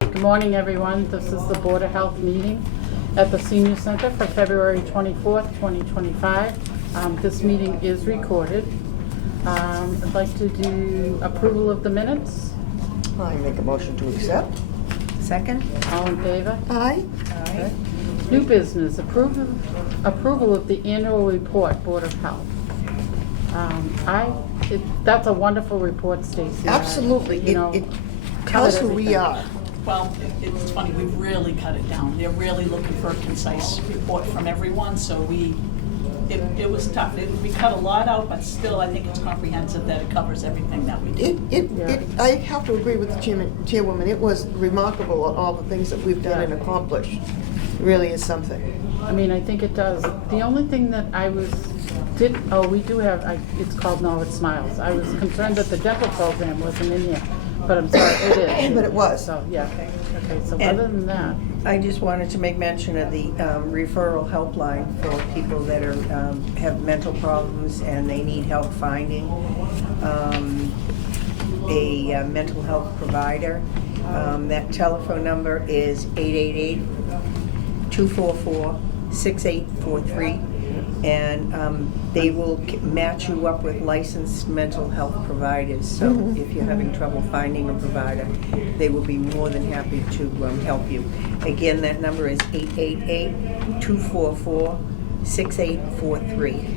Good morning, everyone. This is the Board of Health meeting at the Senior Center for February 24th, 2025. This meeting is recorded. I'd like to do approval of the minutes. I make a motion to accept. Second? All in favor? Aye. Okay. New business, approval of the annual report, Board of Health. That's a wonderful report, Stacy. Absolutely. You know, It tells covered who we everything. are. Well, it's funny, we've really cut it down. They're really looking for a concise report from everyone, so it was tough. We cut a lot out, but still, I think it's comprehensive that it covers everything that we do. I have to agree with the chairwoman. It was remarkable on all the things that we've done and accomplished. It really is something. I mean, I think it does. The only thing that we do have, it's called Norwood Smiles. I was concerned that the dental program wasn't in here, but I'm sorry, it is. But it was. So, yeah. Okay, so And- other than that, I just wanted to make mention of the referral helpline for people that are, have mental problems and they need help finding a mental health provider. That telephone number is 888-244-6843. And they will match you up with licensed mental health providers. So if you're having trouble finding a provider, they will be more than happy to help you. Again, that number is 888-244-6843.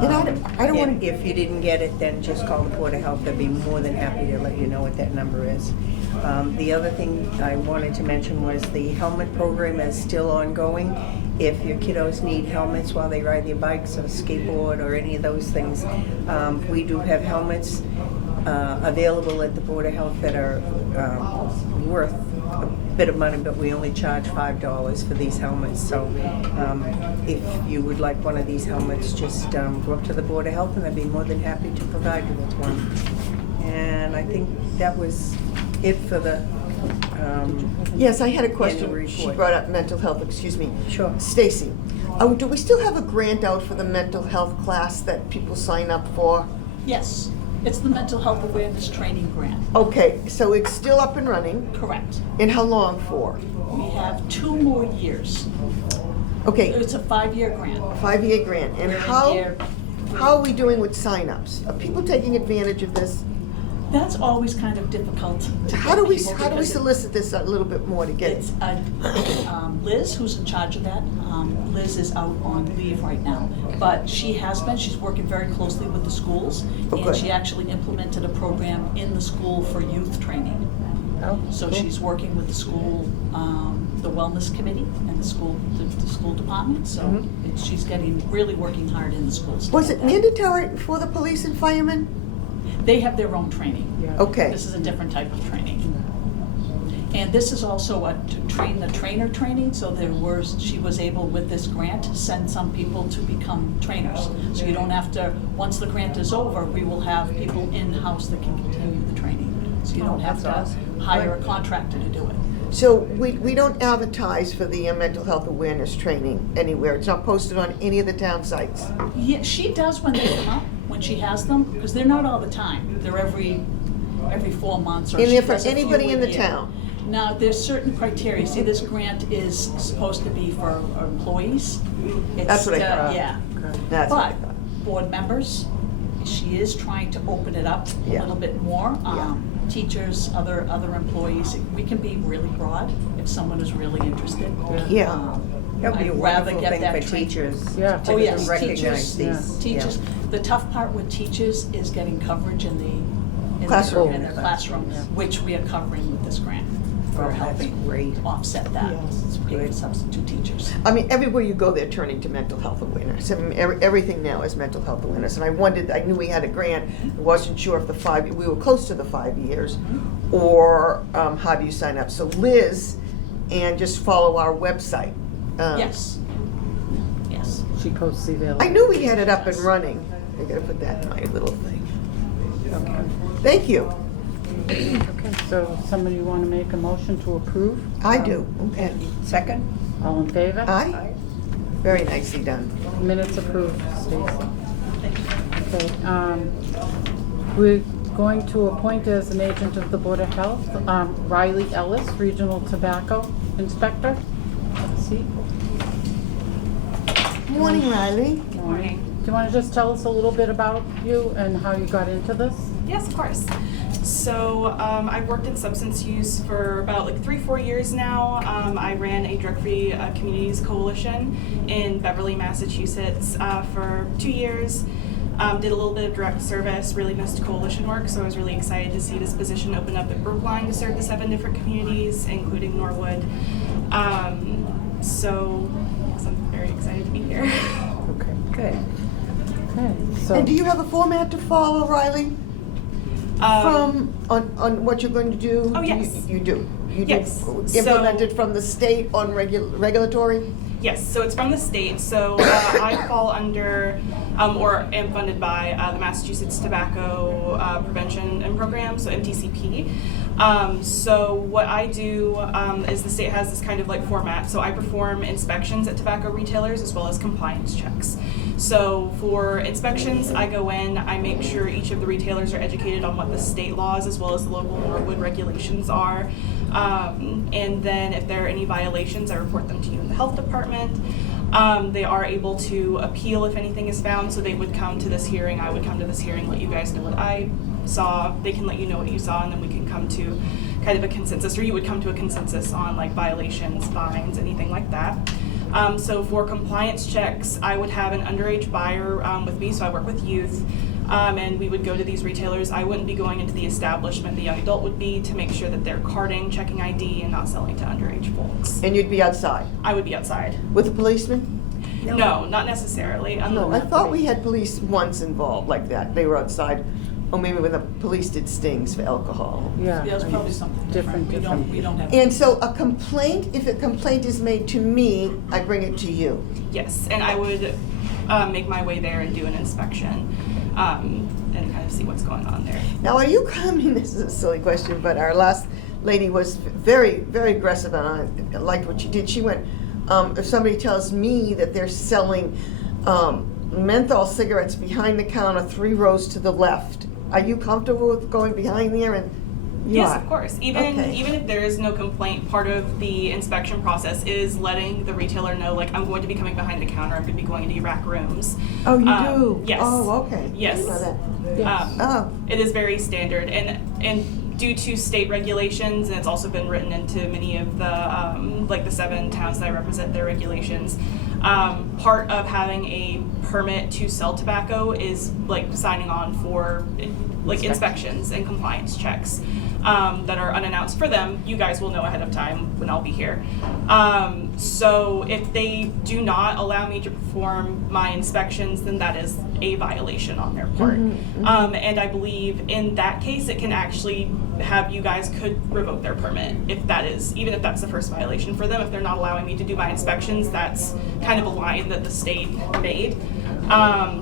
And I don't want If you didn't get it, then just call the Board of Health. They'll be more than happy to let you know what that number is. The other thing I wanted to mention was the helmet program is still ongoing. If your kiddos need helmets while they ride their bikes or skateboard or any of those things, we do have helmets available at the Board of Health that are worth a bit of money, but we only charge $5 for these helmets. So if you would like one of these helmets, just go up to the Board of Health and I'd be more than happy to provide you with one. And I think that was it for the Yes, I had a annual question. report. She brought up mental health, excuse me. Sure. Stacy, do we still have a grant out for the mental health class that people sign up for? Yes, it's the Mental Health Awareness Training Grant, Okay, so it's still up and running. correct. And how long for? We have 2 more years. Okay, It's a 5-year grant. 5-year grant. And We're in how year- are we doing with signups? Are people taking advantage of this? That's always kind of difficult to get How do we people because solicit this a little bit more to get It's Liz who's in charge of that. Liz is out on leave right now, but she's working very closely with the schools, Okay. and she actually implemented a program in the school for youth training. oh, So cool. she's working with the school, the wellness committee and the school department, so she's really working hard in the schools. to Was get it that. mandatory for the police and firemen? They have their own training. Yeah. Okay. This is a different type of training. And this is also to train the trainer training, so she was able with this grant to send some people to become trainers. So you don't have to, once the grant is over, we will have people in-house that can continue the training. So you don't have that's to awesome. hire a contractor to do it. So we don't advertise for the mental health awareness training anywhere. It's not posted on any of the town sites. Yeah, she does when they come up, when she has them, because they're not all the time. They're every 4 months or And she they're for does a few anybody in a the year. town? Now, there's certain criteria. See, this grant is supposed to be for employees. That's what I thought. Yeah. That's what I But thought. board members, she is trying to open it up a Yeah. little bit more. Yeah. Teachers, other employees, we can be really broad if someone is really interested. Yeah. That would be a I'd rather wonderful get thing that for trained. teachers. Yeah. To Oh, yes, recognize teachers, these. teachers. The tough part with teachers is getting coverage in the Classroom. in their classroom, which we are covering with this grant. Oh, We're that's helping great. offset that. It's great Good. substitute teachers. I mean, everywhere you go, they're turning to mental health awareness. I mean, everything now is mental health awareness. And I knew we had a grant. I wasn't sure if we were close to the 5 years, or how do you sign up? So Liz, and just follow our website. Yes. Yes. She posts the available. I knew we had it up and running. I gotta put that in my little thing. Okay. Thank you. Okay, so somebody want to make a motion to approve? I do, okay. Second? All in favor? Aye? Very nicely done. Minutes approved, Stacy. Okay, we're going to appoint as an agent of the Board of Health, Riley Ellis, Regional Tobacco Inspector. Let's see. Morning, Riley. Morning. Do you want to just tell us a little bit about you and how you got into this? Yes, of course. So I've worked in substance use for about like 3-4 years now. I ran a drug-free communities coalition in Beverly, Massachusetts for 2 years. Did a little bit of direct service, really missed coalition work, so I was really excited to see this position open up at Brookline to serve the 7 different communities, including Norwood. So I'm very excited to be here. Okay. Good. Okay, so. And do you have a format to follow, Riley? On what you're going to do? Oh, yes. You do? You do Yes. implemented from the state on regulatory? Yes, so it's from the state. So I fall under, or am funded by the Massachusetts Tobacco Prevention and Program, so MTCP. So what I do is the state has this kind of like format. So I perform inspections at tobacco retailers as well as compliance checks. So for inspections, I go in, I make sure each of the retailers are educated on what the state laws as well as the local Norwood regulations are. And then if there are any violations, I report them to you in the health department. They are able to appeal if anything is found, so they would come to this hearing, I would come to this hearing, let you guys know what I saw, they can let you know what you saw, and then we can come to kind of a consensus, or you would come to a consensus on like violations, fines, anything like that. So for compliance checks, I would have an underage buyer with me, so I work with youth. And we would go to these retailers. I wouldn't be going into the establishment, the young adult would be, to make sure that they're carding, checking ID, and not selling to underage folks. And you'd be outside I would be outside. with a policeman? No, not necessarily. No, I thought we had police once involved like that. They were outside, or maybe when the police did stings for alcohol. Yeah. There's probably something different. Different. We don't have. And so a complaint, if a complaint is made to me, I bring it to you. Yes, and I would make my way there and do an inspection and kind of see what's going on there. Now, are you coming, this is a silly question, but our last lady was very, very aggressive, and I liked what she did. She went, if somebody tells me that they're selling menthol cigarettes behind the counter 3 rows to the left, are you comfortable with going behind there and? Yes, Yeah. of course. Even Okay. if there is no complaint, part of the inspection process is letting the retailer know, like, I'm going to be coming behind the counter, I'm going to be going into your rack rooms. Oh, you do? Yes. Oh, okay. Yes. I didn't know that. Yes. Oh. It is very standard, and due to state regulations, and it's also been written into many of the like the 7 towns that I represent, their regulations. Part of having a permit to sell tobacco is like signing on for like inspections and compliance checks that are unannounced for them. You guys will know ahead of time when I'll be here. So if they do not allow me to perform my inspections, then that is a violation on their part. And I believe in that case, it can actually have you guys could revoke their permit if that is, even if that's the first violation for them. If they're not allowing me to do my inspections, that's kind of a line that the state made.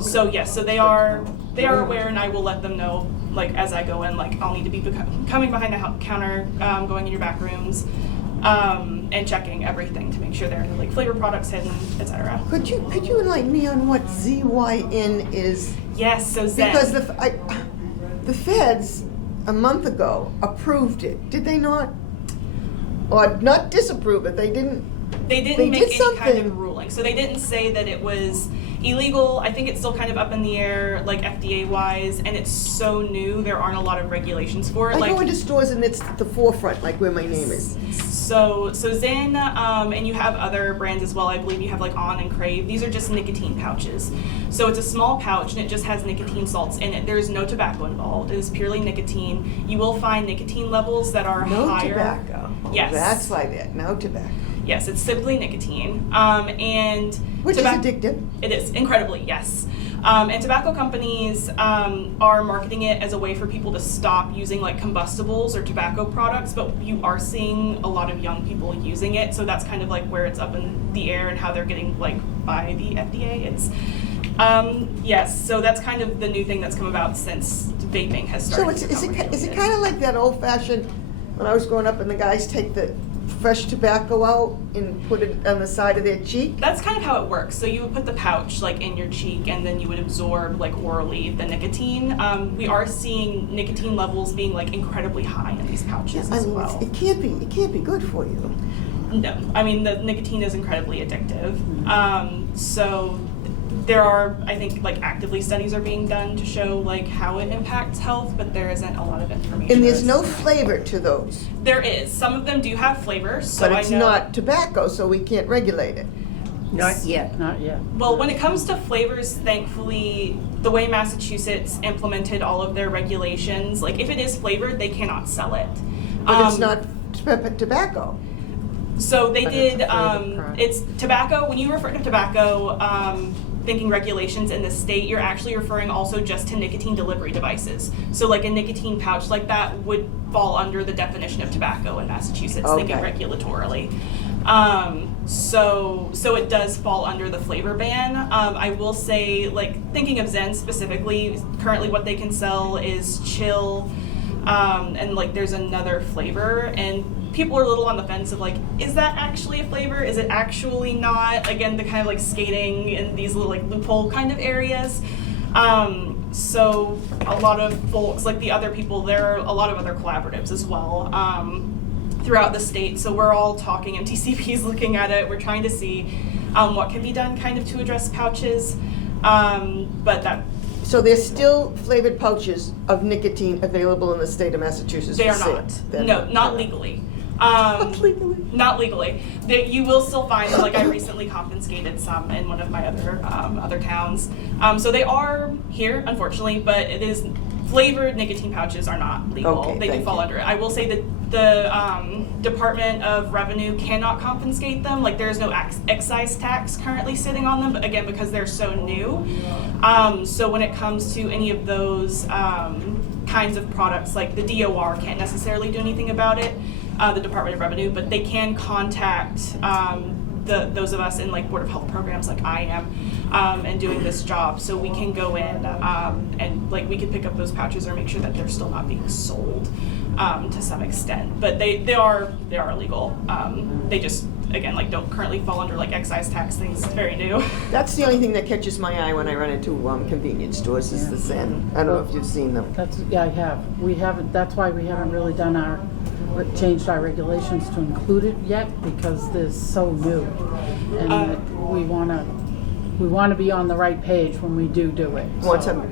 So yes, so they are aware, and I will let them know, like as I go in, like I'll need to be coming behind the counter, going in your back rooms, and checking everything to make sure there are no like flavor products hidden, etc. Could you enlighten me on what ZYN is? Yes, so Zen. Because the feds a month ago approved it, did they not? Or not disapprove it, they didn't. They didn't They make did any kind something. of ruling. So they didn't say that it was illegal. I think it's still kind of up in the air, like FDA wise, and it's so new, there aren't a lot of regulations for it. I like go into stores and it's the forefront, like where my name is. So Zen, and you have other brands as well. I believe you have like On and Crave. These are just nicotine pouches. So it's a small pouch and it just has nicotine salts in it. There is no tobacco involved. It is purely nicotine. You will find nicotine levels that are No higher. tobacco. Yes. That's why no tobacco. Yes, it's simply nicotine. And Which is addictive. It is, incredibly, yes. And tobacco companies are marketing it as a way for people to stop using like combustibles or tobacco products, but you are seeing a lot of young people using it, so that's kind of like where it's up in the air and how they're getting like by the FDA. Yes, so that's kind of the new thing that's come about since vaping has So started. it's, to become is it regulated. kind of like that old fashioned, when I was growing up and the guys take the fresh tobacco out and put it on the side of their cheek? That's kind of how it works. So you would put the pouch like in your cheek, and then you would absorb like orally the nicotine. We are seeing nicotine levels being like incredibly high in these pouches I as mean, well. it can't be good for you. No, I mean the nicotine is incredibly addictive. So there are, I think, like actively studies are being done to show like how it impacts health, but there isn't a lot of information. And there's no flavor to those, There is. Some of them do have flavors. So but it's I know, not tobacco, so we can't regulate it. Not yet. Not yet. Well, when it comes to flavors, thankfully, the way Massachusetts implemented all of their regulations, like if it is flavored, they cannot sell it. But it's not tobacco. So they But it's a did. flavored product. It's tobacco. When you refer to tobacco, thinking regulations in the state, you're actually referring also just to nicotine delivery devices. So like a nicotine pouch like that would fall under the definition of tobacco in Massachusetts, thinking Okay. regulatorily. So it does fall under the flavor ban. I will say, like thinking of Zen specifically, currently what they can sell is chill, and like there's another flavor, and people are a little on the fence of like, is that actually a flavor? Is it actually not? Again, the kind of like skating in these little like loophole kind of areas. So a lot of folks, like the other people, there are a lot of other collaboratives as well throughout the state. So we're all talking, MTCP is looking at it. We're trying to see what can be done kind of to address pouches. But that So there's still flavored pouches of nicotine available in the state of Massachusetts they for are sale? not. They're No, not legally. Not legally? Not legally. You will still find, like I recently confiscated some in one of my other towns. So they are here, unfortunately, but it is flavored nicotine pouches are not legal. Okay, They do thank fall you. under it. I will say that the Department of Revenue cannot confiscate them. Like there is no excise tax currently sitting on them, but again, because they're so new. So when it comes to any of those kinds of products, like the DOR can't necessarily do anything about it, the Department of Revenue, but they can contact those of us in like Board of Health programs like I am, and doing this job, so we can go in and like we can pick up those pouches or make sure that they're still not being sold to some extent. But they are illegal. They just again like don't currently fall under like excise tax things. It's very new. That's the only thing that catches my eye when I run into convenience stores is the Zen. I don't know if you've seen them. Yeah, I have. We haven't, that's why we haven't really changed our regulations to include it yet, because they're so new. And we wanna be on the right page when we do it.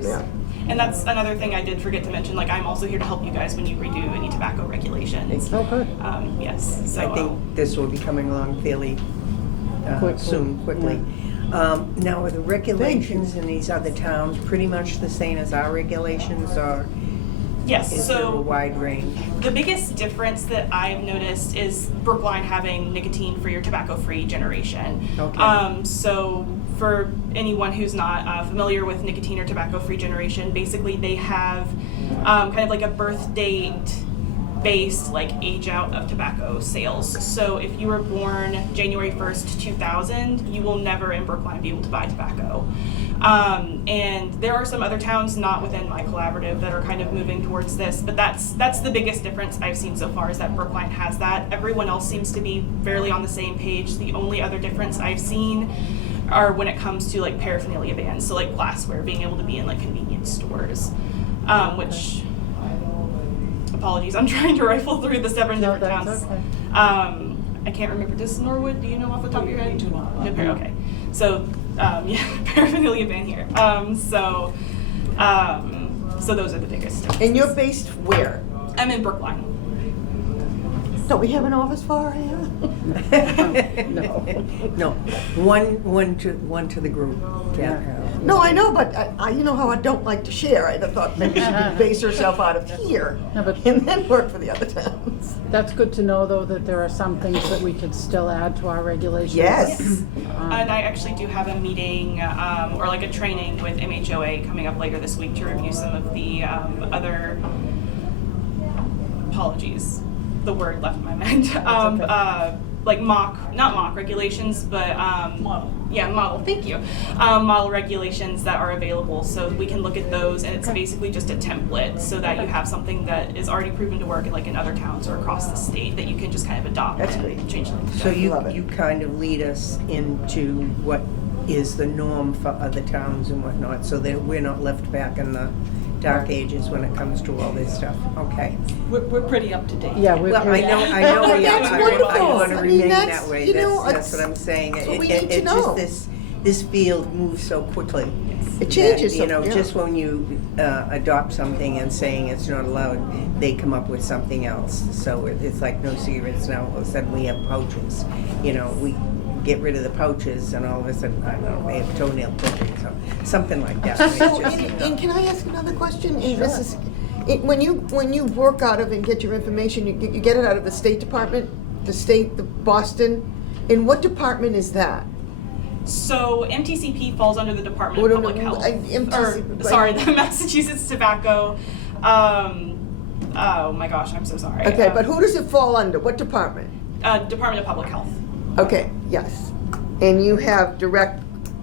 Yeah. And that's another thing I did forget to mention. Like I'm also here to help you guys when you redo any tobacco regulations. Oh, good. Yes. So I think this will be coming along fairly quickly. Now, are the regulations in these other towns pretty much the same as our regulations, or yes. is there a So wide range? the biggest difference that I've noticed is Brookline having nicotine for your tobacco-free generation. Okay. So for anyone who's not familiar with nicotine or tobacco-free generation, basically they have kind of like a birth date based like age out of tobacco sales. So if you were born January 1st, 2000, you will never in Brookline be able to buy tobacco. And there are some other towns not within my collaborative that are kind of moving towards this, but that's the biggest difference I've seen so far is that Brookline has that. Everyone else seems to be fairly on the same page. The only other difference I've seen are when it comes to like paraphernalia bans, so like glassware being able to be in like convenience stores, which apologies, I'm trying to rifle through the 7 No, different that's towns. okay. I can't remember. Does Norwood? Do you know off the top of your head? No, okay. So yeah, paraphernalia ban here. So those are the biggest differences. And you're based where? I'm in Brookline. Don't we have an office for here? No. No, one to the group. Yeah. No, I know, but I you know how I don't like to share. I'd have thought maybe she could base herself out of here No, but- and then work for the other towns. That's good to know, though, that there are some things that we could still add to our regulations. Yes. And I actually do have a meeting or like a training with MHOA coming up later this week to review some of the other, apologies, the word left my mind, okay. like not mock regulations, but Model. model, thank you. Model regulations that are available, so we can look at those, and it's basically just a template so that you have something that is already proven to work in other towns or across the state that you can just kind of adopt That's and great. change things. So Love it. you kind of lead us into what is the norm for other towns and whatnot, so that we're not left back in the dark ages when it comes to all this stuff. Okay. We're pretty up to date. Yeah, we're Well, I pretty- know we are. That's I wonderful. want to I mean, remain that's, that way. you know, That's what I'm saying. that's what we It- need to it know. just this field moves so quickly. It changes, that, you know, yeah. just when you adopt something and saying it's not allowed, they come up with something else. So it's like no cigarettes now. All of a sudden we have pouches. You know, we get rid of the pouches, and all of a sudden, I don't know, they have toenail clippings or something like that. It's So, just, and can I ask another question? And Sure. this is, when you work out of and get your information, you get it out of the State Department, the Boston, and what department is that? So MTCP falls under the Department What of do- Public Health. MTCP, Or, sorry, the Massachusetts Tobacco. Oh my gosh, I'm so sorry. Okay, but who does it fall under? What department? Department of Public Health. Okay, yes. And you have direct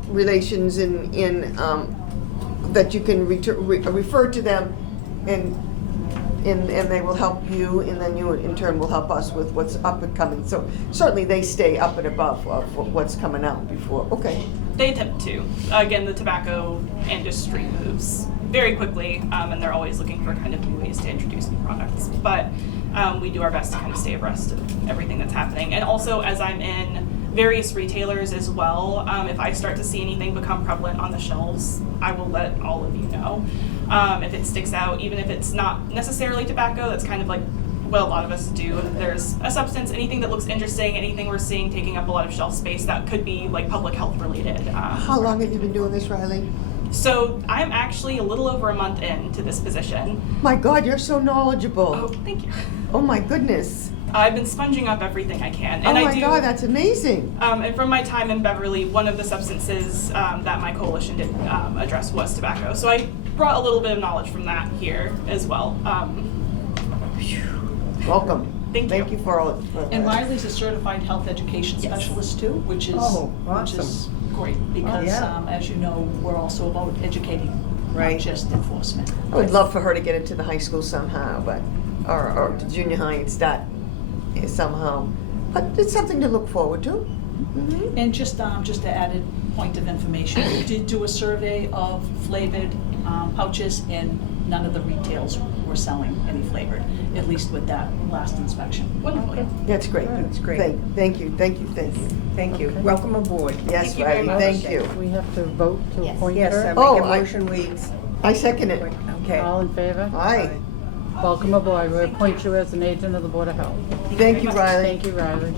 relations that you can refer to them, and they will help you, and then you in turn will help us with what's up and coming. So certainly they stay up and above of what's coming out before. Okay. They attempt to. Again, the tobacco industry moves very quickly, and they're always looking for kind of new ways to introduce new products. But we do our best to kind of stay abreast of everything that's happening. And also, as I'm in various retailers as well, if I start to see anything become prevalent on the shelves, I will let all of you know. If it sticks out, even if it's not necessarily tobacco, that's kind of like what a lot of us do. If there's a substance, anything that looks interesting, anything we're seeing taking up a lot of shelf space, that could be like public health related. How long have you been doing this, Riley? So I'm actually a little over a month into this position. My God, you're so knowledgeable. Oh, thank you. Oh my goodness. I've been sponging up everything I can, and Oh I my do. God, that's amazing. And from my time in Beverly, one of the substances that my coalition did address was tobacco. So I brought a little bit of knowledge from that here as well. Welcome. Thank you. for all. And Riley's a certified health education Yes. specialist too, which is Oh, which is awesome. great because yeah. as you know, we're also about educating, Right. not just enforcement. I would love for her to get into the high school somehow, but or to junior high and start somehow. But it's something to look forward to. Mm-hmm. And just an added point of information, we did do a survey of flavored pouches, and none of the retails were selling any flavored, at least with that last inspection. Wonderful. That's great. That's great. Thank you. Thank you. Okay. Welcome aboard. Yes, Thank you very Riley. much. Thank you. We have to vote to appoint Yes, I her. make Oh, a I- motion, we, I second it. okay. All in favor? Aye. Welcome aboard. We appoint you as an agent of the Board of Health. Thank you, Riley. Thank you, Riley.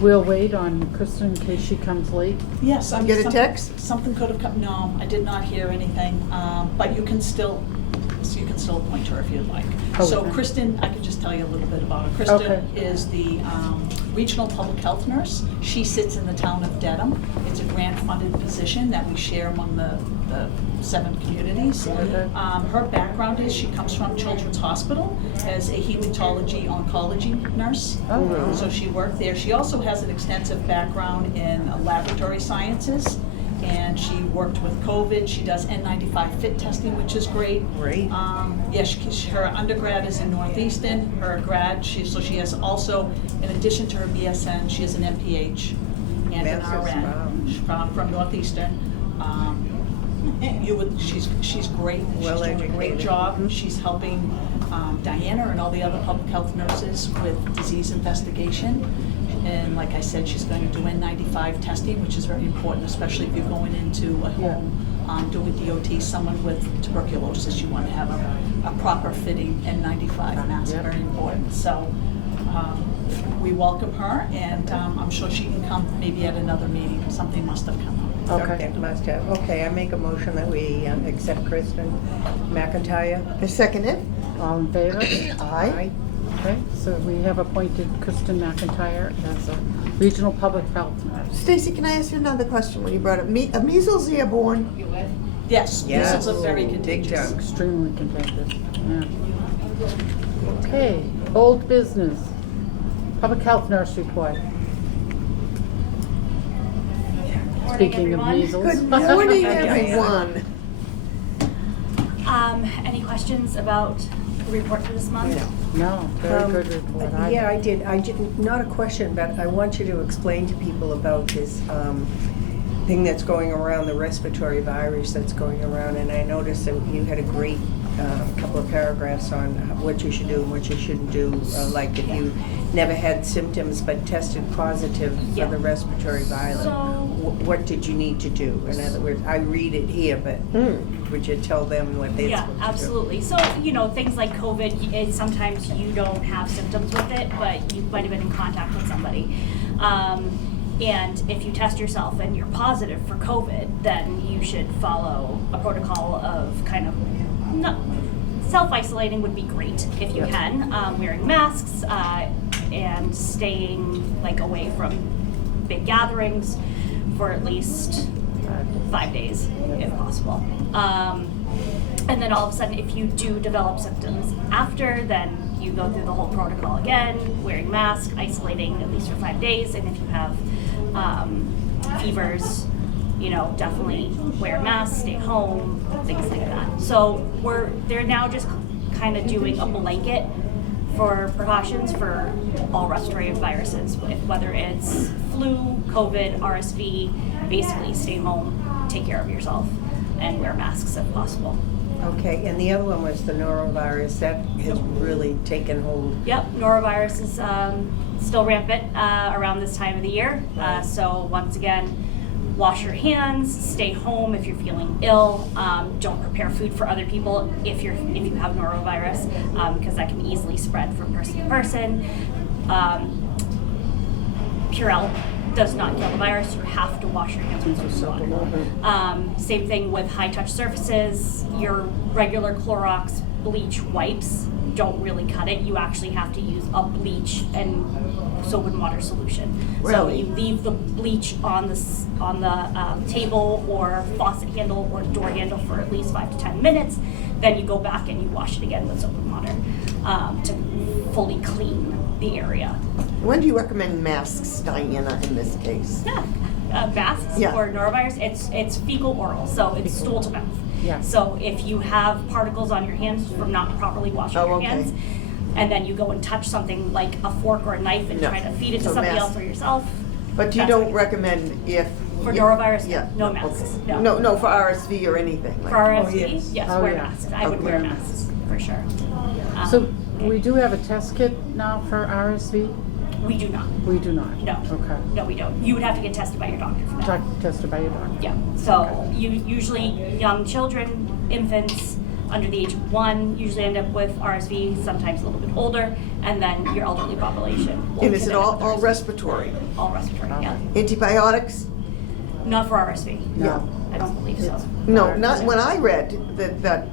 We'll wait on Kristen in case she comes late. Yes, I mean, Get a text? Something could have come. No, I did not hear anything. But you can still appoint her if you'd like. Oh, So okay. Kristen, I can just tell you a little bit about her. Kristen Okay. is the regional public health nurse. She sits in the town of Dedham. It's a grant-funded position that we share among the 7 communities. Okay. Her background is she comes from Children's Hospital as a hematology oncology nurse. Oh, wow. So she worked there. She also has an extensive background in laboratory sciences, and she worked with COVID. She does N95 fit testing, which is great. Great. Her undergrad is in Northeastern. Her grad, she has also, in addition to her BSN, she has an MPH and an Master's, RN wow. from Northeastern. She's great. She's doing a great Well-educated. job. She's helping Diana and all the other public health nurses with disease investigation. And like I said, she's going to do N95 testing, which is very important, especially if you're going into a home doing DOT. Someone with tuberculosis, you want to have a proper fitting N95 mask, Yep. very important. So we welcome her, and I'm sure she can come maybe at another meeting. Something must have come up. Okay. Must have. Okay, I make a motion that we accept Kristen McIntyre. I second it. All in favor? Aye. Okay, so we have appointed Kristen McIntyre as a regional public health nurse. Stacy, can I ask you another question when you brought up measles airborne? Yes, Yes. this is a very Big contagious. time. Extremely contagious, yeah. Okay, old business. Public health nurse report. Speaking of everyone. measles. Good morning, Yeah. everyone. Any questions about the report for this month? No, very good report. Yeah, I did. Not a question, but I want you to explain to people about this thing that's going around, the respiratory virus that's going around. And I noticed that you had a great couple of paragraphs on what you should do and what you shouldn't do. Like if you never had symptoms but tested positive for Yeah. the respiratory virus, So- what did you need to do? In other words, I read it here, but would you tell them what they're Yeah, supposed to do? absolutely. So, things like COVID, sometimes you don't have symptoms with it, but you might have been in contact with somebody. And if you test yourself and you're positive for COVID, then you should follow a protocol of kind of self-isolating would be great if you can, wearing masks and staying away from big gatherings for at least 5 days, if possible. And then all of a sudden, if you do develop symptoms after, then you go through the whole protocol again, wearing masks, isolating at least for 5 days, and if you have fevers, definitely wear masks, stay home, things like that. So they're now just kind of doing a blanket for precautions for all respiratory viruses, whether it's flu, COVID, RSV, basically stay home, take care of yourself, and wear masks if possible. Okay, and the other one was the norovirus. That has really taken hold. Yep, norovirus is still rampant around this time of the year. So once again, wash your hands, stay home if you're feeling ill. Don't prepare food for other people if you have norovirus, because that can easily spread from person to person. Purell does not kill the virus. You have to wash your hands with soap and water. Same thing with high-touch surfaces. Your regular Clorox bleach wipes don't really cut it. You actually have to use a bleach and soap and water solution. So Really? you leave the bleach on the table or faucet handle or door handle for at least 5 to 10 minutes. Then you go back and you wash it again with soap and water to fully clean the area. When do you recommend masks, Diana, in this case? Yeah, masks Yeah. for norovirus, it's fecal oral, so it's stool to mouth. Yeah. So if you have particles on your hands from not properly washing Oh, your okay. hands, and then you go and touch something like a fork or a knife and No. try to feed it to So somebody mask. else or yourself. But you that's don't what- recommend if... For norovirus, Yeah. no masks, Okay. no. No, for RSV or anything. For RSV, yes. yes, Oh, wear yeah. masks. I would wear Okay. masks, for sure. So we do have a test kit now for RSV? We do not. We do not? No. Okay. No, we don't. You would have to get tested by your doctor for that. Tested by your doctor? Yeah, so you usually young children, infants under the age of 1 usually end up with RSV, sometimes a little bit older, and then your elderly population. will And is it end up all with RSV. respiratory? All respiratory, yeah. Antibiotics? Not for RSV. No. I don't believe so. No, not when I read that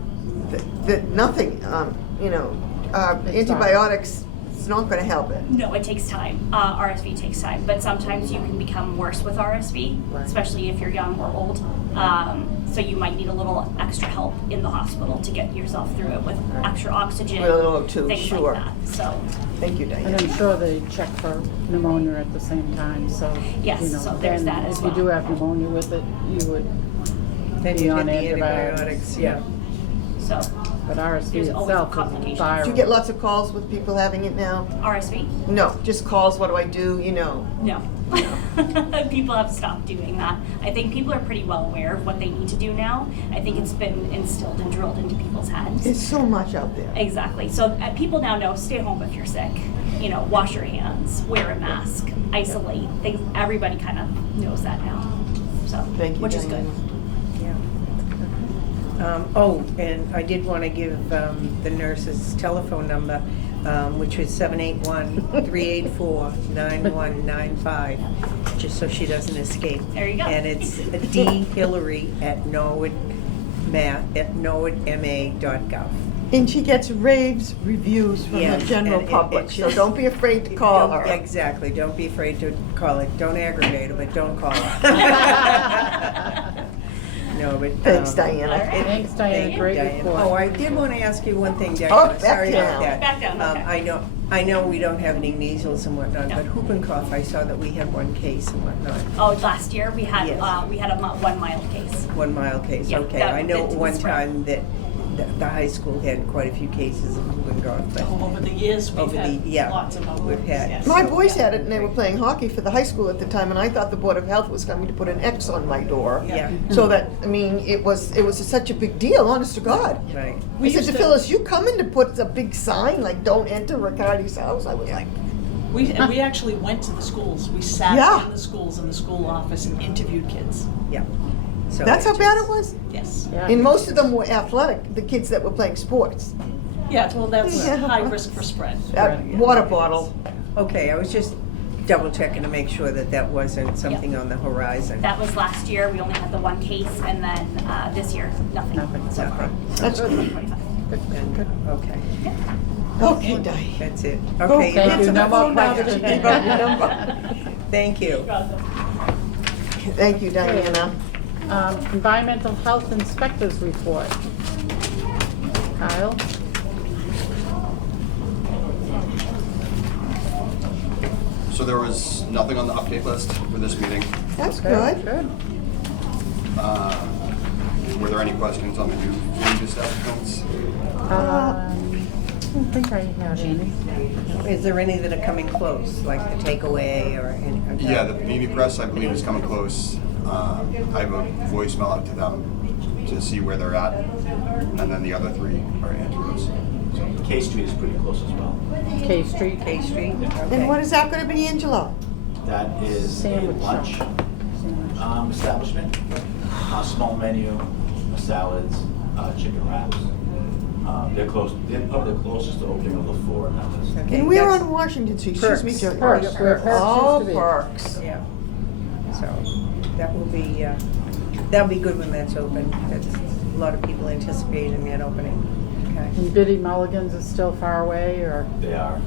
nothing, antibiotics, it's not gonna help it. No, it takes time. RSV takes time, but sometimes you can become worse with RSV, Right. especially if you're young or old. So you might need a little extra help in the hospital to get yourself through it with extra oxygen, With a little tube, things sure. like that. So Thank you, And Diana. I'm sure they check for pneumonia at the same time, so, Yes, so there's then that as if you do well. have pneumonia with it, you would, Then Be you on get the antibiotics. antibiotics, yeah. so but RSV There's always itself is complications. viral. Do you get lots of calls with people having it now? RSV? No, just calls, what do I do, No. People have stopped doing that. I think people are pretty well aware of what they need to do now. I think it's been instilled and drilled into people's heads. There's so much out there. Exactly. So people now know, stay home if you're sick. Wash your hands, wear a mask, isolate. Things. Everybody kind of knows that now. So, Thank you, which is Diana. good. And I did want to give the nurse's telephone number, which was 781-384-9195, just so she doesn't escape. There you go. And it's dHillary@norwoodma.gov. And she gets raves reviews from Yes, the general and public, it's so just- don't be afraid to call Don't- her. Exactly, don't be afraid to call it. Don't aggravate her, but don't call her. No, but. Thanks, Diana. All right. Thanks, Diana, Thank you, great Diana. report. Oh, I did want to ask you one thing, Oh, Diana. back Sorry down. about that. Back down, okay. I know we don't have any measles and whatnot, but whooping cough, I saw that we had one case and whatnot. Oh, last year we had, Yes. a 1 mild case. 1 mild case, Yeah, okay. that I know did at one spread. time that the high school had quite a few cases of whooping cough, but Over the years, we've Over had the- yeah, lots of them. we've had- Yes. My boys had it and they were playing hockey for the high school at the time, and I thought the Board of Health was coming to put an X on my door. yeah, So that, I mean, it was such a big deal, honest to God. right. I said used to to- Phyllis, you coming to put a big sign like "Don't enter Riccardi's house"? I was like, We actually went to the schools. We sat Yeah. in the schools, in the school office, and interviewed kids. Yeah. So that's how bad just- it was. Yes. Yeah. And most of them were athletic, the kids that were playing sports. Yeah, well, that's Yeah. high risk for spread. That Right. water bottle. Okay, I was just double checking to make sure that that wasn't something on the horizon. That was last year, we only had the 1 case, and then this year, nothing. Nothing. So far. That's good. 25. And- Okay, Okay, Diane. that's it. Go, Okay, Thank answer you. the No more phone now that questions. you gave out your number. thank you. Thank you, Diana. Environmental Health Inspectors Report. Kyle? So there was nothing on the update list for this meeting. That's Okay, good. Good. Were there any questions on the new food establishments? I don't think I had any. Is there any that are coming close, like the takeaway or any? okay. Yeah, the Panini Press, I believe, is coming close. I have a voicemail out to them to see where they're at, and then the other 3 are Angelo's. K Street is pretty close as well. K Street. K Street? And what is that gonna be, Angelo? That is a Sandwich lunch shop. establishment, small menu, salads, chicken wraps. They're close. They're probably the closest to opening of the 4 in that list. Okay, And we're that's- on Washington Street, excuse me, Perks. Jody. Perks, where Perks Oh, used to be. Perks. Yeah, so that will be, that'll be good when that's open. That's a lot of people anticipating that opening. Okay. And Biddy Mulligan's is still far away, or They are.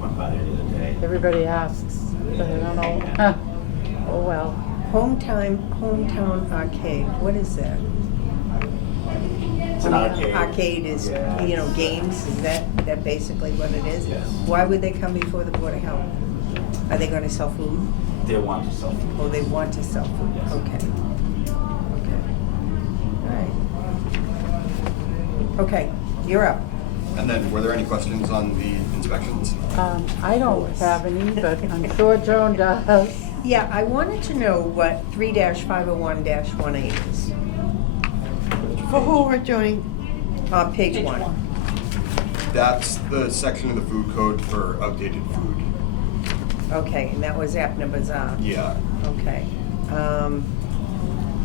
Went by there the other day. everybody asks, but I don't know. Oh, well. Hometown Arcade, what is that? It's an arcade. Arcade is, Yeah. you know, games, is that basically what it is? Yes. Why would they come before the Board of Health? Are they gonna sell food? They want to sell. Oh, they want to sell food, Yes. okay. Okay. All right. Okay, you're up. And then, were there any questions on the inspections? I don't have any, but I'm sure Joan does. Yeah, I wanted to know what 3-501-18 is. For who, Jody? Page Page 1. 1. That's the section of the food code for outdated food. Okay, and that was Apna Bazaar. Yeah. Okay.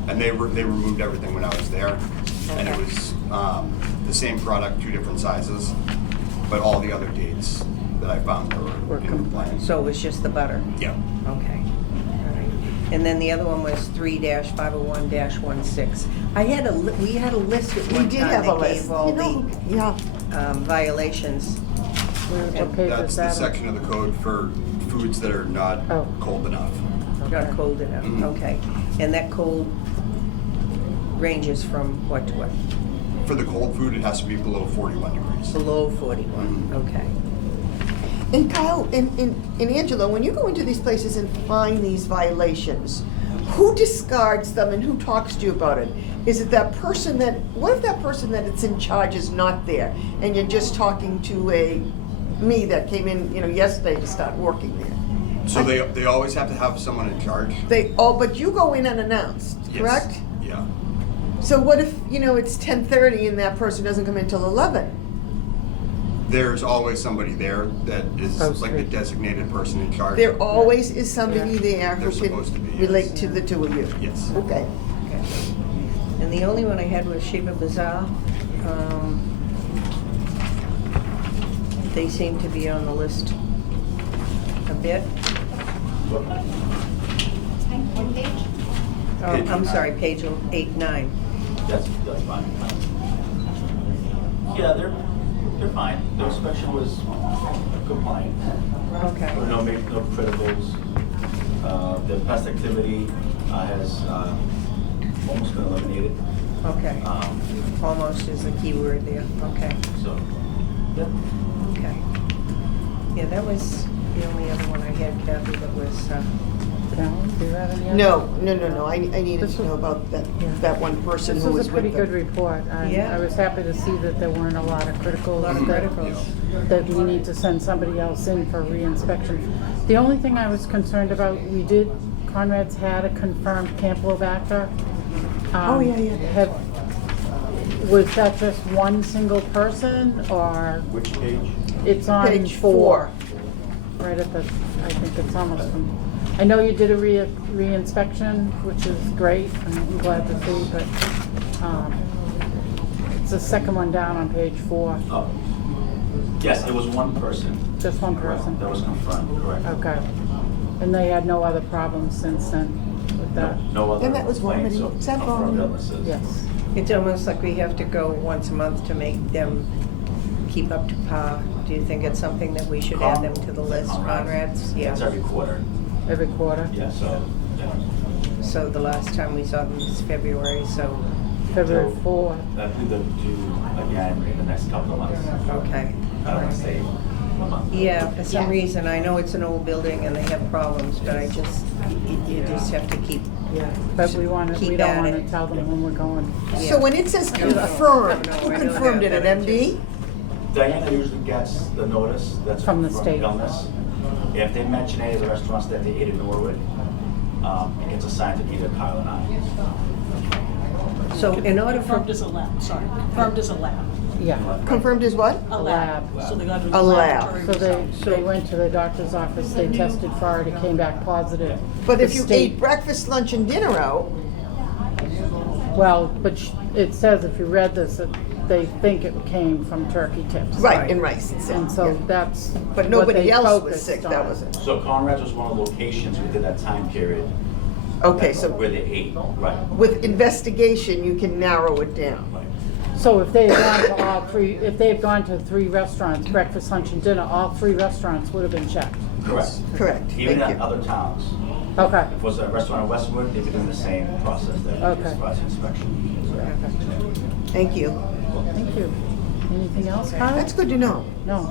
And they removed everything when I was there, and it Okay. was the same product, 2 different sizes, but all the other dates that I found were in compliance. So it was just the butter? Yeah. Okay. All right. And then the other one was 3-501-16. We had a list at We one did time have a that list. gave all You know, the yeah. violations. What page That's is the that on? section of the code for foods that are not Oh. cold enough. Not cold enough, Mhm. okay. And that cold ranges from what to what? For the cold food, it has to be below 41 degrees. Below 41, Mhm. okay. And Kyle and Angelo, when you go into these places and find these violations, who discards them and who talks to you about it? Is it that person what if that person that it's in charge is not there and you're just talking to me that came in, yesterday to start working there? So they always have to have someone in charge. But you go in unannounced, Yes. correct? Yeah. So what if, it's 10:30 and that person doesn't come in till 11? There's always somebody there that is Supposed like to the be. designated person in charge. There always is somebody Yeah. there who They're supposed to can be, yes. relate to the two of you. Yes. Okay. Okay. And the only one I had was Shiva Bazaar. They seem to be on the list a bit. Oh, Page I'm 9. sorry, page 8-9. That's fine. Yeah, they're fine. The inspection was compliant. Okay. There were no criticals. The pest activity has almost been eliminated. Okay. Almost is the key word there. Okay. So, yeah. Okay. Yeah, that was the only other one I had, Kathy, that was, Carolyn, do you have any? other? No, I needed This to know was- about that, Yeah. that one person This who was was a with pretty them. good report. Yeah. I was happy to see that there weren't a lot of criticals. Lot of criticals. That we need to send somebody else in for reinspection. The only thing I was concerned about, Conrad's had a confirmed Campylobacter. Oh, yeah. Was that just one single person, or Which page? it's on Page 4? Right at the, I think it's almost from, I know you did a reinspection, which is great, I'm glad to see, but, it's the second one down on page 4, Oh. Yes, it was one person. just one person. That was confirmed, correct. Okay. And they had no other problems since then with that? No other And that was complaints vomiting. of Is that confirmed vomiting? illnesses. Yes. it's almost like we have to go once a month to make them keep up to par. Do you think it's something that we should add them to the list, Conrad's? Yeah. It's every quarter, Every quarter? yeah, so, yeah. So the last time we saw them was February, so, February So, 4th. That do the two again in the next couple of months. okay. I don't want to say a month. Yeah, for some Yeah. reason, I know it's an old building and they have problems, but you just have to keep, Yeah, but we Keep don't at want it. to tell them when we're going. So when it says confirmed, No, who I don't confirmed it, have an that. MD? Diana usually gets the notice that's From the confirmed state. illness. If they mention any of the restaurants that they ate in Norwood, it gets assigned to either Kyle and I. so in order for, Confirmed as a lab, sorry, confirmed as a lab. Yeah, Confirmed is what? A lab. So they got A a lab. laboratory so result. they went to the doctor's office, they tested for it, it came back positive. But The if you state- ate breakfast, lunch, and dinner out, Well, but it says, if you read this, that they think it came from turkey tips. right, and rice, it said, And so yeah. that's But what nobody they else was focused sick, that on. wasn't. So Conrad's was one of the locations within that time period. Okay, that's so where they ate, right. with investigation, you can narrow it down. Right. So if they had gone to all three, if they had gone to 3 restaurants, breakfast, lunch, and dinner, all 3 restaurants would have been checked. Correct. Correct, Even thank in you. other towns. Okay. If it was a restaurant in Westwood, they'd be doing the same process that Okay. as far as inspection. Thank you. Thank you. Anything else, Kyle? That's good to know. No,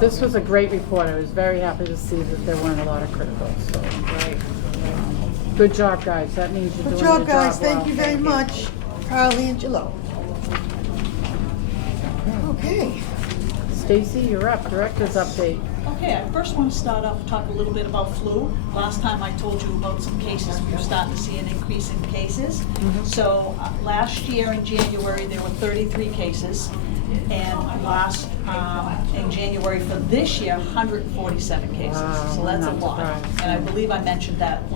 this was a great report. I was very happy to see that there weren't a lot of criticals, so. Good job, guys. That means you're Good doing your job, job well. guys, thank you very much. Carl Angelo. Okay. Stacy, you're up. Director's update. Okay, I first want to start off, talk a little bit about flu. Last time I told you about some cases, we were starting to see an increase in cases. So last year in January, there were 33 cases. And in January for this year, 147 cases. Wow, So that's a not lot. surprised. And I believe I mentioned that at the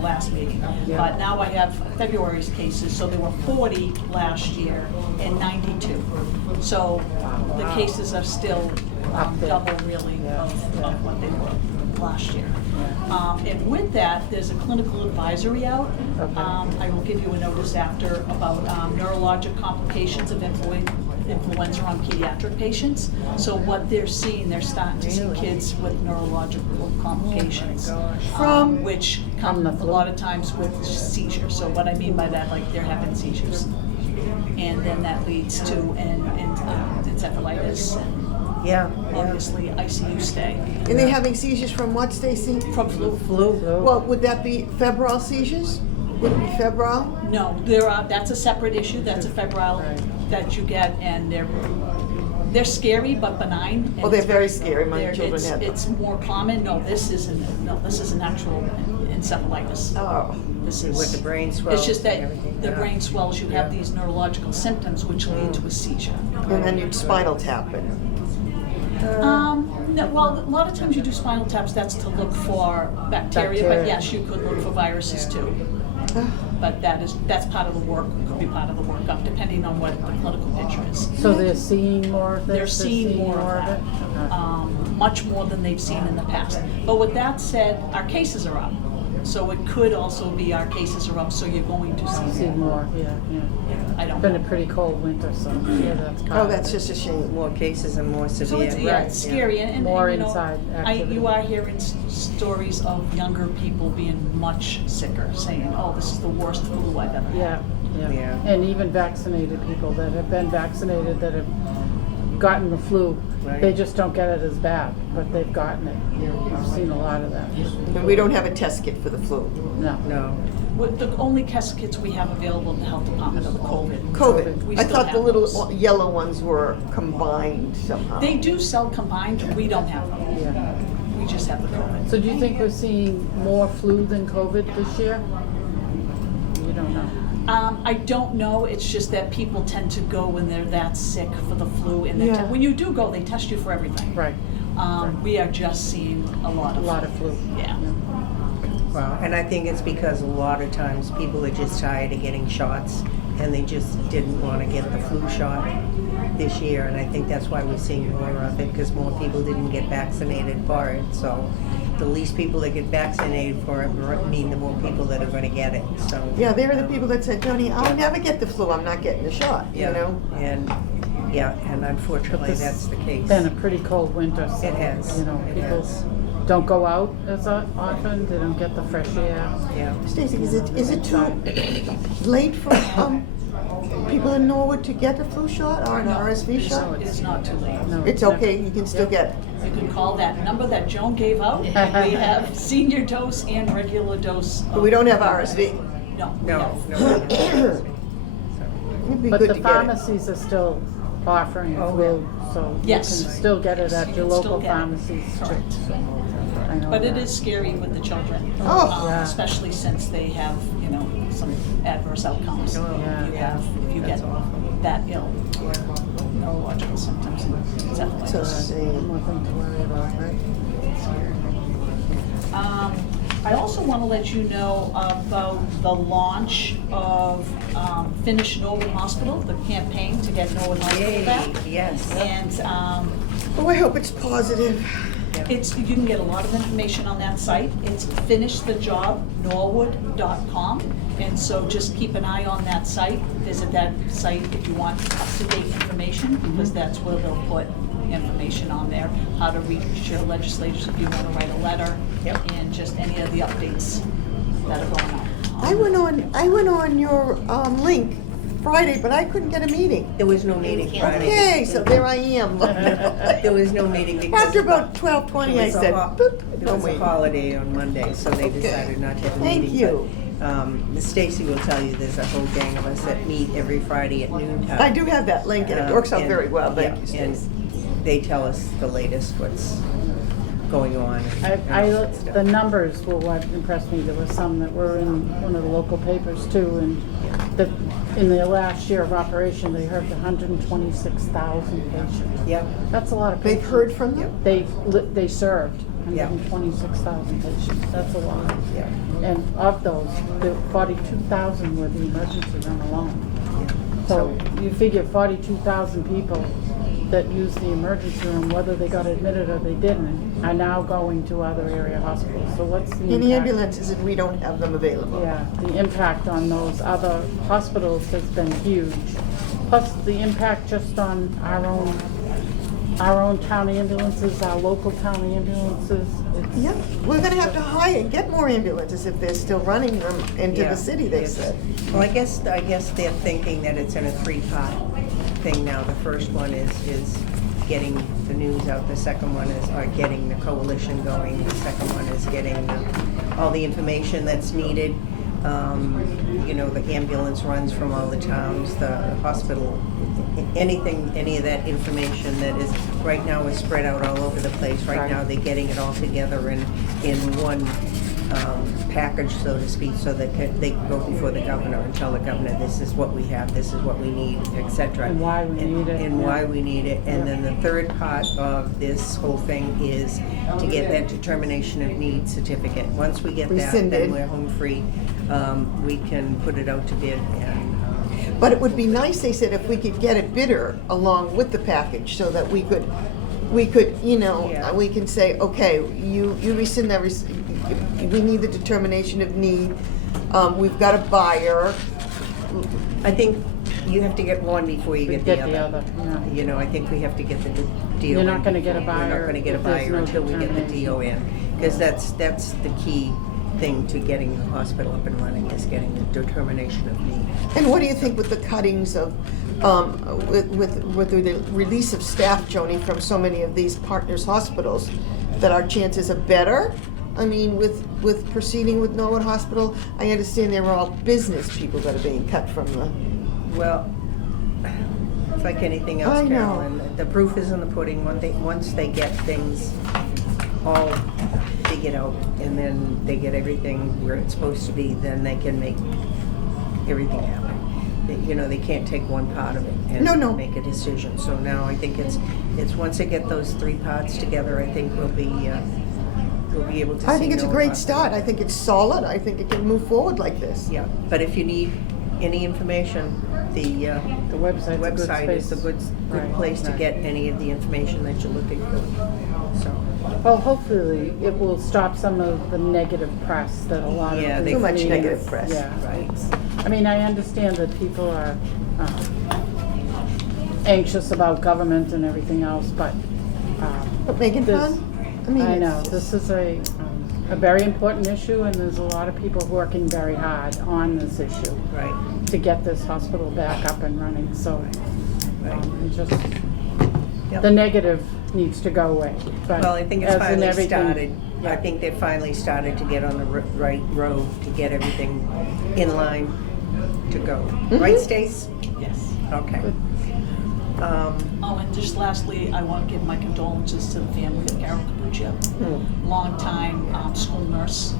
last meeting. Yeah. But now I have February's cases, so there were 40 last year and 92. So the cases are still Up there. double really Yeah, of what they were last year. And with that, there's a clinical advisory out. Okay. I will give you a notice after about neurologic complications of influenza on pediatric patients. So what they're seeing, they're starting to see kids with neurological complications. From? Which From come the a flu? lot of times with seizures. So what I mean by that, like they're having seizures. And then that leads to encephalitis and yeah, obviously ICU stay And they're having seizures from what, Stacy? from flu. Flu. Well, would that be febrile seizures? Would it be febrile? No, that's a separate issue, that's a febrile that you get, and they're scary but benign. and Oh, they're it's very scary. My they're- children it's- have them. It's more common, this is an actual encephalitis. Oh, This is. with the brain swells It's just and that everything, the yeah. brain swells, you have these neurological symptoms which lead to a seizure. and then you'd spinal tap it. No, well, a lot of times you do spinal taps, that's to look for bacteria, but Bacteria. yes, you could look for viruses too. But that's part of the work, could be part of the workup, depending on what the clinical picture is. So they're seeing more of this? They're seeing more of that, Okay. much more than they've seen in the past. But with that said, our cases are up. So it could also be our cases are up, so you're going to see See more, yeah. I don't It's been a know. pretty cold winter, so yeah, that's part Oh, of that's it. just a shame. more cases and more severe. So it's, yeah, it's scary, and More you know, inside activity. you are hearing stories of younger people being much sicker, saying, "Oh, this is the worst flu I've ever had." Yeah, yeah. Yeah. And even vaccinated people that have been vaccinated that have gotten the flu. Right. They just don't get it as bad, but they've gotten it. I've seen a lot of that. And we don't have a test kit for the flu. No. No. What, the only test kits we have available in the health department are the COVID. COVID. We I still thought the have little those. yellow ones were combined somehow. They do sell combined, we don't have them. Yeah. We just have the COVID. So do you think we're seeing more flu than COVID this year? You don't know. I don't know, it's just that people tend to go when they're that sick for the flu, and they Yeah. when you do go, they test you for everything. Right. We are just seeing a lot A of. lot of flu. Yeah. Wow. And I think it's because a lot of times people are just tired of getting shots and they just didn't want to get the flu shot this year. And I think that's why we're seeing more of it, because more people didn't get vaccinated for it. So the least people that get vaccinated for it mean the more people that are going to get it. So Yeah, they were the people that said, Tony, I'll never get the flu, I'm not getting the shot, you yeah, know? and unfortunately This that's the case. Been a pretty cold winter, so, It has. you know, It people has. don't go out as often, they don't get the fresh air. Yeah. Stacy, is it too late for people in Norwood to get a flu shot or an RSV shot? It's not too late. No, It's never. okay, you can still get it. You can call that number that Joan gave out, and we have senior dose and regular dose. But we don't have RSV. No, we No, have. no. It'd be But good the to get it. pharmacies are still offering Oh, flu, so you can Yes. still get it at You your can still local get it. pharmacies too. Correct. I know But it that. is scary with the children, Oh. Yeah. especially since they have, you know, some adverse outcomes. Oh, Yeah. If you get That's awful. that ill, neurological symptoms, it's definitely. So One sad. more thing to worry about, right? I also want to let you know about the launch of Finish Norwood Hospital, the campaign to get Norwood Hospital Yay, back. yes. And Oh, I hope it's positive. you can get a lot of information on that site. It's finishthejobnorwood.com. And so just keep an eye on that site. Visit that site if you want up-to-date information, because that's where they'll put information on there, how to reach your legislators if you want to write a letter, Yep. and just any of the updates that are going on. I went on your link Friday, but I couldn't get a meeting. There was no meeting Friday. Okay, so there I am. There was no meeting because After about 12:20, I There was a said, boop, There no was a wait. holiday on Monday, so they decided not to have a meeting. Thank you. But, Stacy will tell you there's a whole gang of us that meet every Friday at noon time. I do have that link, and it works out And- very well, thank you, yeah, and Stacy. they tell us the latest, what's going on. and all that stuff. The numbers were what impressed me. There were some that were in one of the local papers too, and that in the last year of operation, they heard 126,000 patients. Yep, That's a lot of They've patients. heard from them? They served Yeah. 126,000 patients. That's a lot. yep. And of those, 42,000 were the emergency room alone. So you figure 42,000 people that use the emergency room, whether they got admitted or they didn't, are now going to other area hospitals. So what's the In impact? ambulances, if we don't have them available. Yeah, the impact on those other hospitals has been huge. Plus the impact just on our own town ambulances, our local town ambulances. It's- Yeah, we're gonna have to hire and get more ambulances if they're still running them into Yeah, the city, they it's- said. Well, I guess they're thinking that it's in a three-part thing now. The first one is getting the news out. The second one is getting the coalition going. The second one is getting all the information that's needed. You know, the ambulance runs from all the towns, the hospital, any of that information that is, right now is spread out all over the place. Right Right. now, they're getting it all together in one package, so to speak, so that they can go before the governor and tell the governor, this is what we have, this is what we need, etc. And why we need it, And yeah. why we need it. And Yeah. then the third part of this whole thing is to get that determination of need certificate. Once we get that, Rescinded. then we're home free. We can put it out to bid and, But it would be nice, they said, if we could get a bidder along with the package so that we could, you know, Yeah. we can say, okay, you rescind that, we need the determination of need, we've got a buyer. I think you have to get one before you We get get the the other. other, yeah. You know, I think we have to get the deal. You're not in gonna get a before- We're buyer not gonna get a if there's buyer no until we get the determination. DO in, because that's the key thing to getting the hospital up and running, is getting the determination of need. And what do you think with the cuttings of with the release of staff, Joni, from so many of these partners hospitals, that our chances are better. I mean, with proceeding with Norwood Hospital, I understand they were all business people that are being cut from the. Well, it's like anything I else, know. Carolyn. The proof is in the pudding. Once they get things all figured out, and then they get everything where it's supposed to be, then they can make everything happen. They can't take one part of it and No. make a decision. So now I think it's once they get those three parts together, I think we'll be able to see. I think it's a Norwood great Hospital. start. I think it's solid. I think it can move forward like this. Yeah, but if you need any information, the The website's a good website is a space. good Right, place to right. get any of the information that you're looking for. So, Well, hopefully, it will stop some of the negative press that a lot of Yeah, these Too much meetings- negative press. Yeah, Right. it's- I mean, I understand that people are anxious about government and everything else, but But making this- fun? I mean, I it's know, just- this is a very important issue, and there's a lot of people working very hard on this issue right, to get this hospital back up and running, so right. it just, Yep. the negative needs to go away. But Well, I think it's as in finally everything- started. I Yeah. think they finally started to get on the right road to get everything in line to go. Right, Stace? Yes. Okay. Good. Oh, and just lastly, I want to give my condolences to the family of Carol Capuccio, longtime school nurse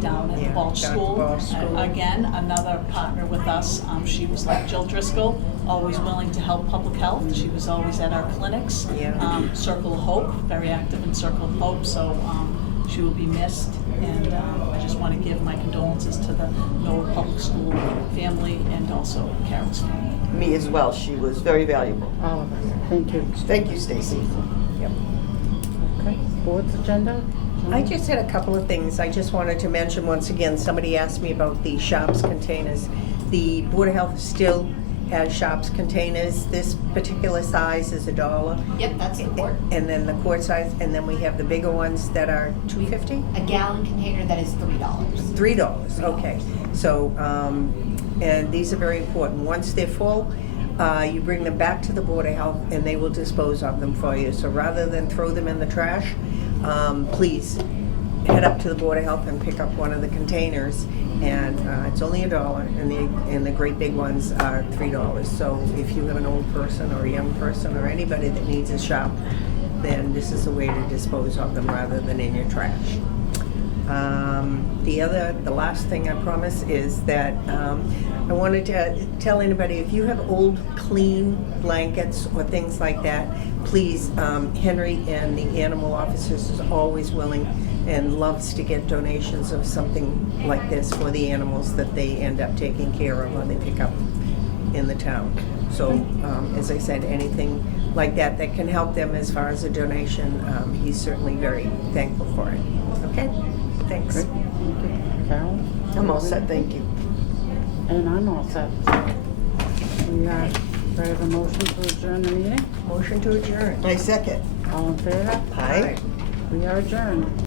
down at the Yeah, Balch down at the School. Balch School. Again, another partner with us. She was like Jill Driscoll, always willing to help public health. She was always at our clinics. Yeah. Circle of Hope, very active in Circle of Hope, so she will be missed. And I just want to give my condolences to the Norwood Public School family and also Carol's family. Me as well. She was very valuable. All of us, thank you. Thank you, Stacy. Yep. Okay, board's agenda? I just had a couple of things. I just wanted to mention once again, somebody asked me about the shops containers. The Board of Health still has shops containers. This particular size is $1. Yep, that's the quart. And then the quart size, and then we have the bigger ones that are $2.50? A gallon container that is $3. $3, okay. So, and these are very important. Once they're full, you bring them back to the Board of Health and they will dispose of them for you. So rather than throw them in the trash, please head up to the Board of Health and pick up one of the containers. And it's only $1, and the great big ones are $3. So if you have an old person or a young person or anybody that needs a shop, then this is a way to dispose of them rather than in your trash. The last thing I promise is that I wanted to tell anybody, if you have old clean blankets or things like that, please, Henry and the animal officers is always willing and loves to get donations of something like this for the animals that they end up taking care of or they pick up in the town. So, as I said, anything like that that can help them as far as a donation, he's certainly very thankful for it. Okay? Thanks. Great, thank you. Carol? I'm all set, thank you. And I'm all set. We are ready for a motion to adjourn the meeting. Motion to adjourn. I second. All in favor? Aye. We are adjourned.